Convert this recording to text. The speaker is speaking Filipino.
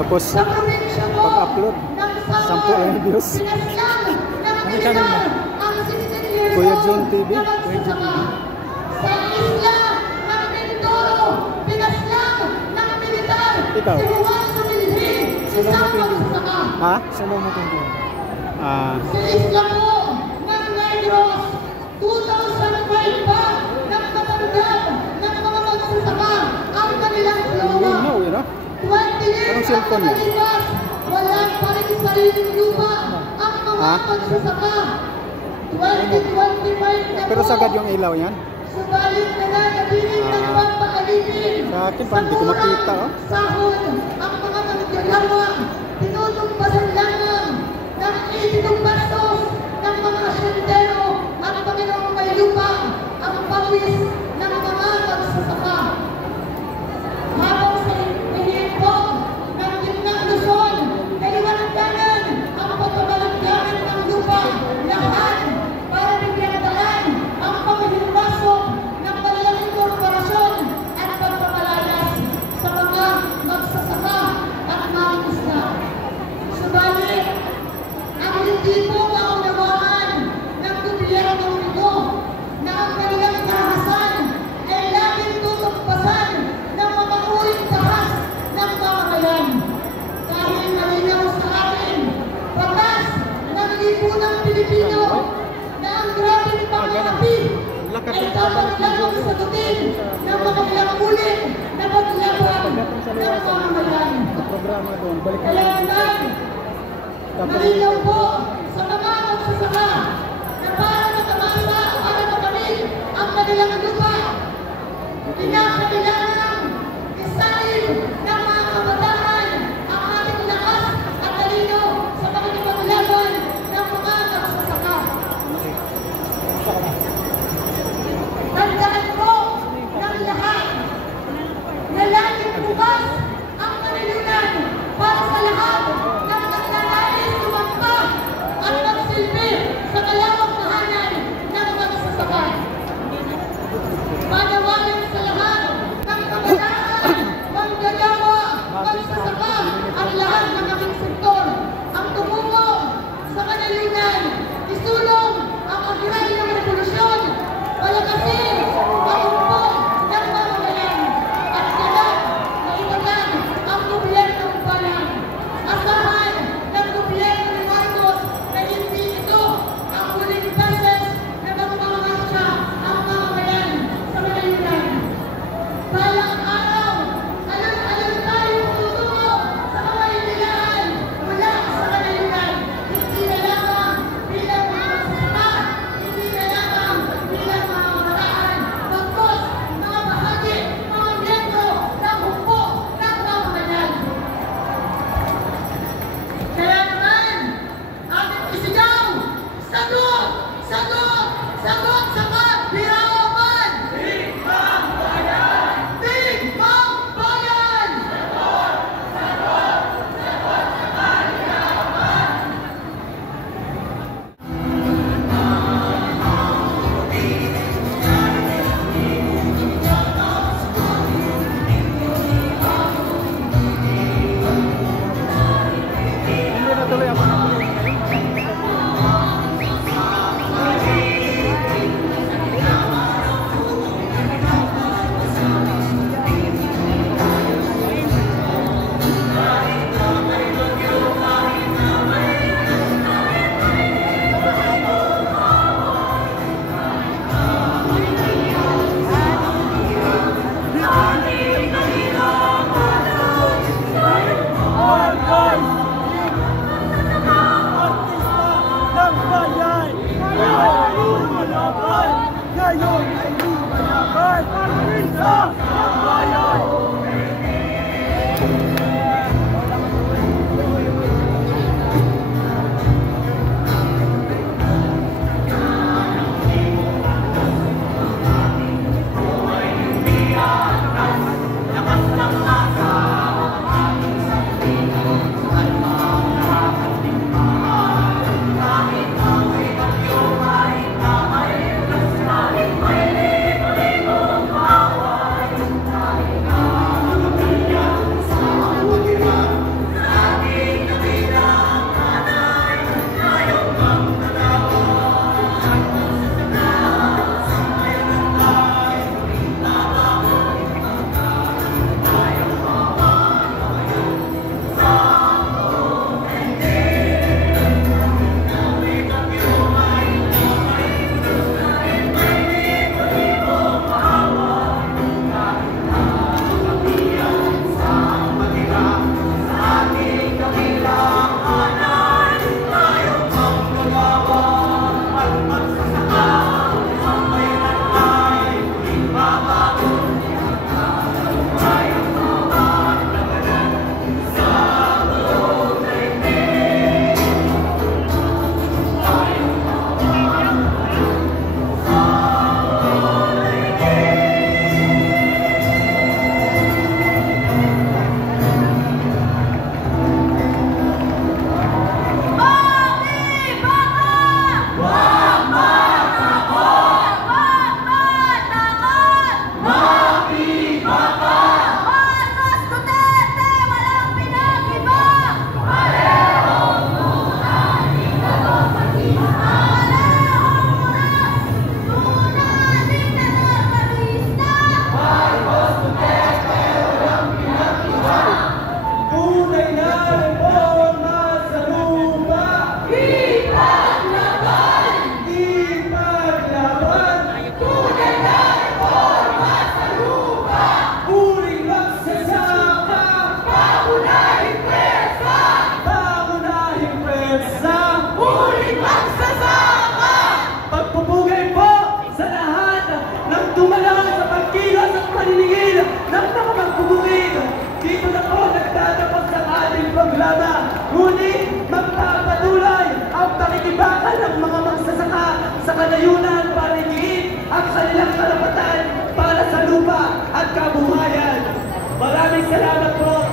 Tapos pag-upload 10 ang views. Ano channel mo? Kuya John TV. Kuya John TV. Sa isla ng Mindoro, pinaslang ng militar. Ikaw? Si Juan Sumilhi, isang magsasaka. Ha? Sino mo kung doon? Sa isla po ng Negros, 2005 pa ng katanggap ng mga magsasaka ang kanilang lupa. No, you know? 20 years Anong cellphone ang mo? nakalipas, wala pa rin sariling lupa ang mga Ha? magsasaka. 2025 na Pero po. sagad yung ilaw yan. Subalit nananatiling nagpapaalipin Sa akin pa, hindi ko makita, oh. sahod ang mga manggagawa. Tinutumpasan lamang ng itinong bastos ng mga asyendero at Panginoong may lupa ang pawis ng mga magsasaka. Habang sa hihip po ng gitnang Luzon, kaliwanagdanan ang pagkabalagdagan ng lupa lahat para bigyan daan ang pamihirmasok ng malalaking korporasyon at pagpapalalas sa mga magsasaka at mangingisda. Subalit, ang hindi po maunawaan ng gobyernong ito na ang kanilang kahasan ay laging tutumpasan ng mga uling tahas ng mamamayan. Dahil malinaw sa atin, batas ng lipunang Pilipino na ang grabing pang-api ay dapat lamang sagutin ng mga ilang ulit na paglaban ng mamamayan. Programa doon. Balik na. Kailangan, malinaw po sa mga magsasaka na para matamasa para makamit ang kanilang lupa. Kinakailangan isahin ng mga kabataan ang ating lakas at talino sa pakikipaglaban ng mga magsasaka. Tandaan po ng lahat na laging bukas ang kanilinan para sa lahat ng nagnanais sumampa at magsilbi sa kalawang tahanan ng magsasaka. Panawagan sa lahat ng kabataan, manggagawa, magsasaka at lahat ng aming sektor ang tumungo sa kanilinan, isulong ang agraryang revolusyon, palakasin ang hukbo ng mamamayan at ganap na iwanan kanayunan para higit ang kanilang karapatan para sa lupa at kabuhayan. Maraming salamat po.